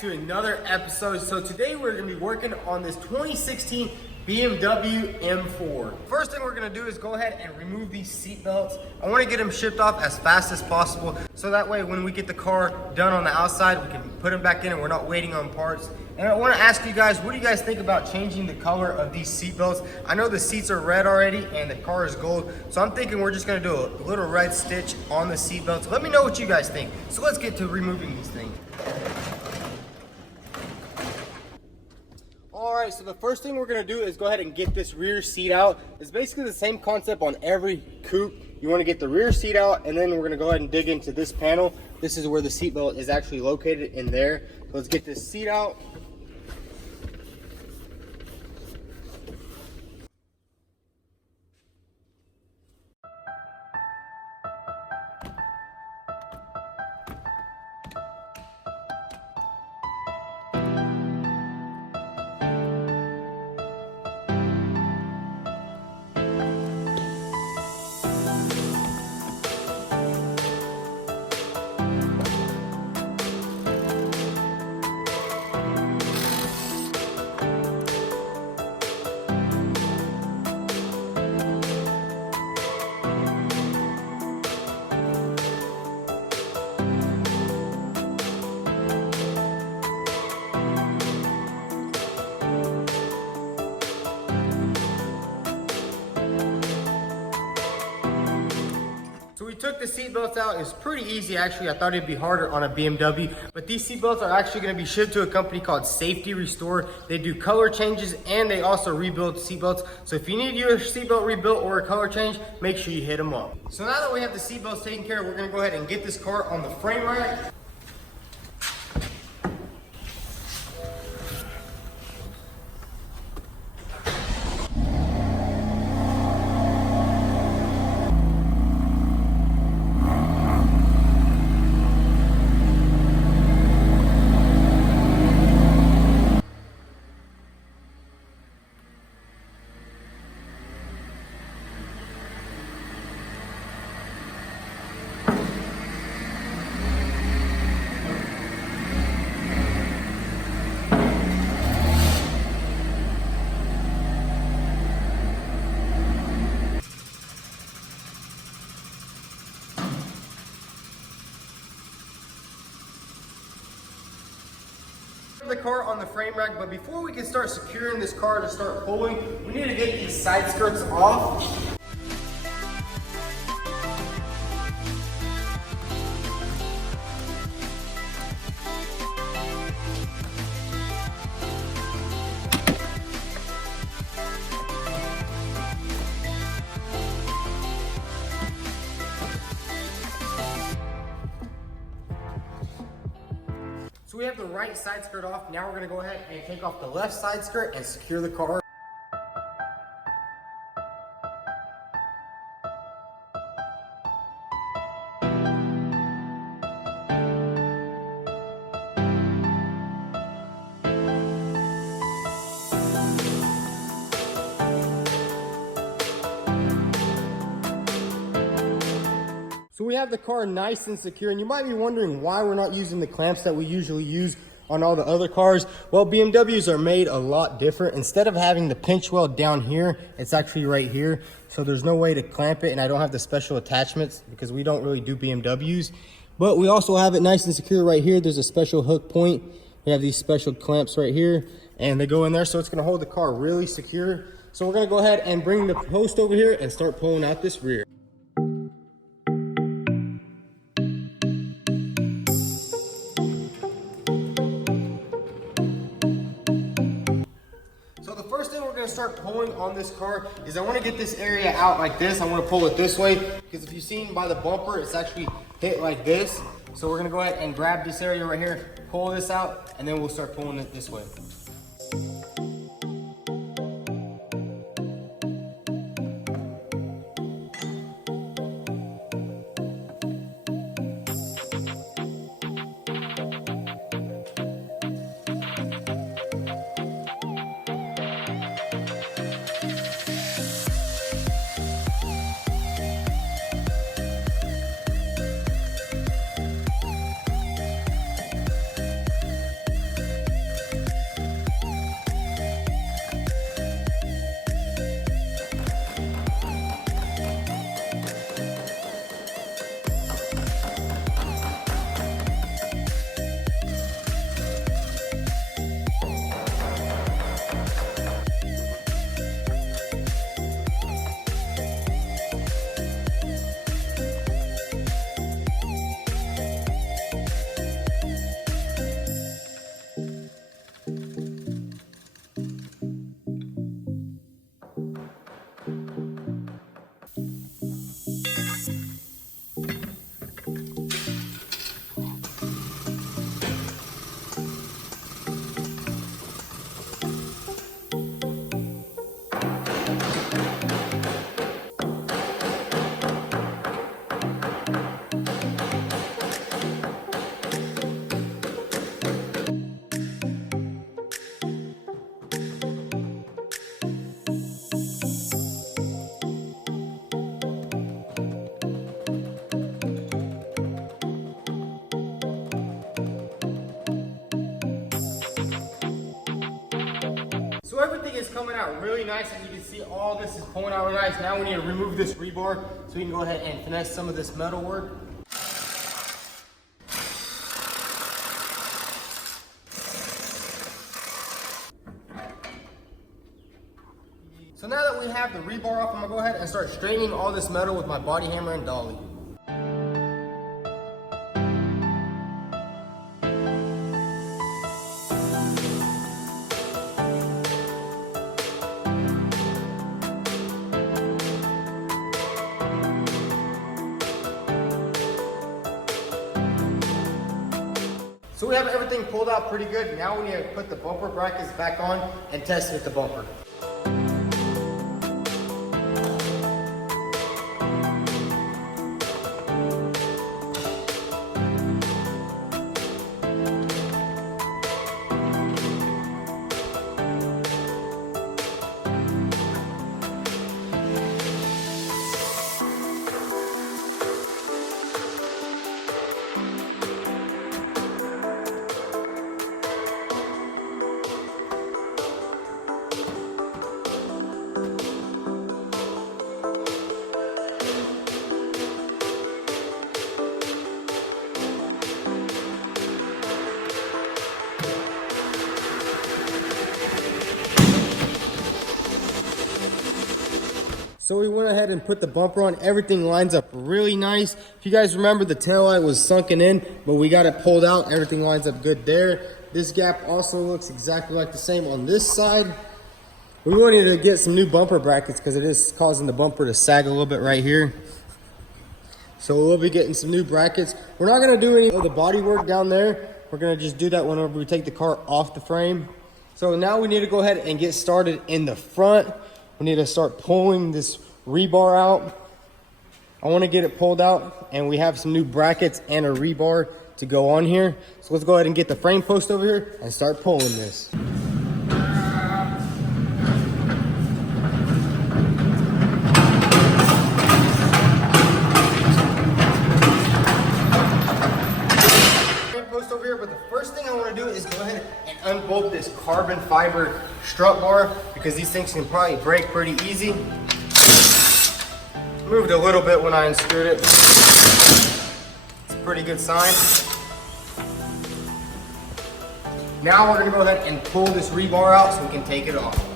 to another episode. So today we're gonna be working on this 2016 BMW M4. First thing we're gonna do is go ahead and remove these seat belts. I wanna get them shipped off as fast as possible, so that way when we get the car done on the outside, we can put them back in and we're not waiting on parts. And I wanna ask you guys, what do you guys think about changing the color of these seat belts? I know the seats are red already and the car is gold, so I'm thinking we're just gonna do a little red stitch on the seat belts. Let me know what you guys think. So let's get to removing these things. All right, so the first thing we're gonna do is go ahead and get this rear seat out. It's basically the same concept on every coupe. You wanna get the rear seat out, and then we're gonna go ahead and dig into this panel. This is where the seat belt is actually located, in there. So let's get this seat out. Took the seat belts out. It's pretty easy actually. I thought it'd be harder on a BMW, but these seat belts are actually going to be shipped to a company called Safety Restore. They do color changes and they also rebuild seat belts. So if you need your seat belt rebuilt or a color change, make sure you hit them up. So now that we have the seat belts taken care of, we're going to go ahead and get this car on the frame rack. The car on the frame rack, but before we can start securing this car to start pulling, we need to get these side skirts off. So we have the right side skirt off. Now we're gonna go ahead and take off the left side skirt and secure the car. So we have the car nice and secure, and you might be wondering why we're not using the clamps that we usually use on all the other cars. Well, BMWs are made a lot different. Instead of having the pinch weld down here, it's actually right here. So there's no way to clamp it, and I don't have the special attachments because we don't really do BMWs. But we also have it nice and secure right here. There's a special hook point. We have these special clamps right here, and they go in there, so it's gonna hold the car really secure. So we're gonna go ahead and bring the post over here and start pulling out this rear. Start pulling on this car is I want to get this area out like this. I want to pull it this way because if you've seen by the bumper, it's actually hit like this. So we're going to go ahead and grab this area right here, pull this out, and then we'll start pulling it this way. So everything is coming out really nice. As you can see, all this is pulling out really nice. Now we need to remove this rebar so we can go ahead and finesse some of this metal work. So now that we have the rebar off, I'm gonna go ahead and start straightening all this metal with my body hammer and dolly. So we have everything pulled out pretty good. Now we need to put the bumper brackets back on and test with the bumper. So we went ahead and put the bumper on. Everything lines up really nice. If you guys remember, the taillight was sunken in, but we got it pulled out. Everything lines up good there. This gap also looks exactly like the same on this side. We wanted to get some new bumper brackets because it is causing the bumper to sag a little bit right here. So we'll be getting some new brackets. We're not gonna do any of the body work down there. We're gonna just do that whenever we take the car off the frame. So now we need to go ahead and get started in the front. We need to start pulling this rebar out. I want to get it pulled out, and we have some new brackets and a rebar to go on here. So let's go ahead and get the frame post over here and start pulling this. Frame post over here, but the first thing I want to do is go ahead and unbolt this carbon fiber strut bar because these things can probably break pretty easy. Moved a little bit when I unscrewed it. It's a pretty good sign. Now we're gonna go ahead and pull this rebar out so we can take it off.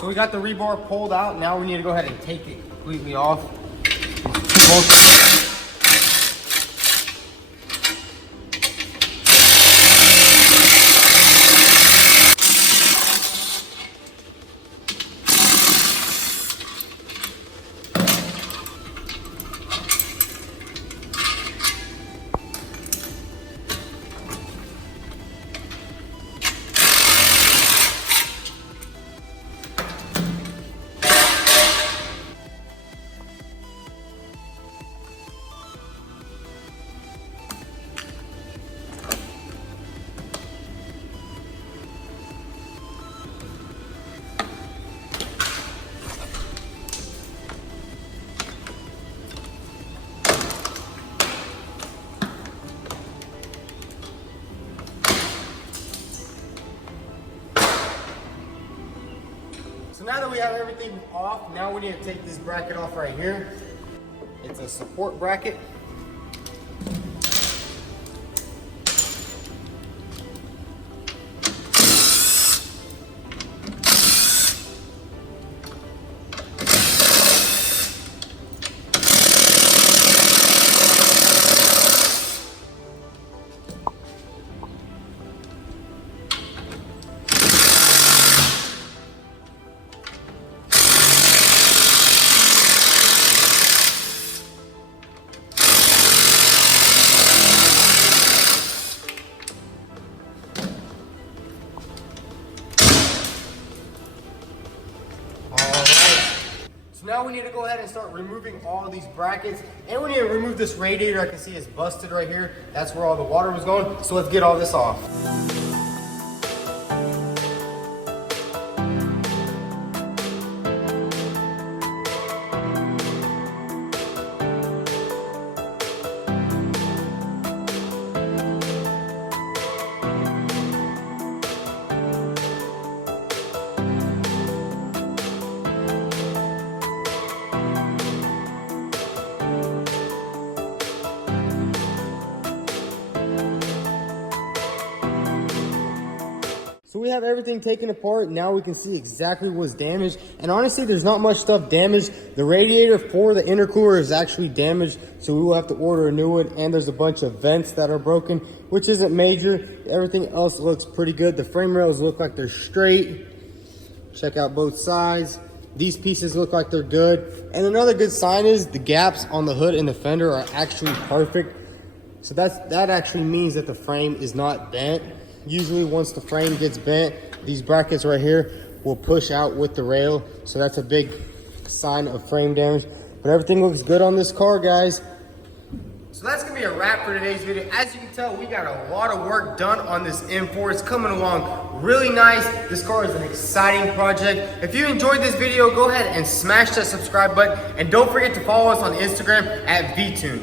So we got the rebar pulled out. Now we need to go ahead and take it completely off. So now that we have everything off, now we need to take this bracket off right here. It's a support bracket. now we need to go ahead and start removing all of these brackets, and we need to remove this radiator. I can see it's busted right here. That's where all the water was going. So let's get all this off. So we have everything taken apart. Now we can see exactly what's damaged. And honestly, there's not much stuff damaged. The radiator for the intercooler is actually damaged, so we will have to order a new one. And there's a bunch of vents that are broken, which isn't major. Everything else looks pretty good. The frame rails look like they're straight. Check out both sides. These pieces look like they're good. And another good sign is the gaps on the hood and the fender are actually perfect. So that actually means that the frame is not bent. Usually once the frame gets bent, these brackets right here will push out with the rail. So that's a big sign of frame damage. But everything looks good on this car, guys. So that's gonna be a wrap for today's video. As you can tell, we got a lot of work done on this M4. It's coming along really nice. This car is an exciting project. If you enjoyed this video, go ahead and smash that subscribe button. And don't forget to follow us on Instagram at vTuned.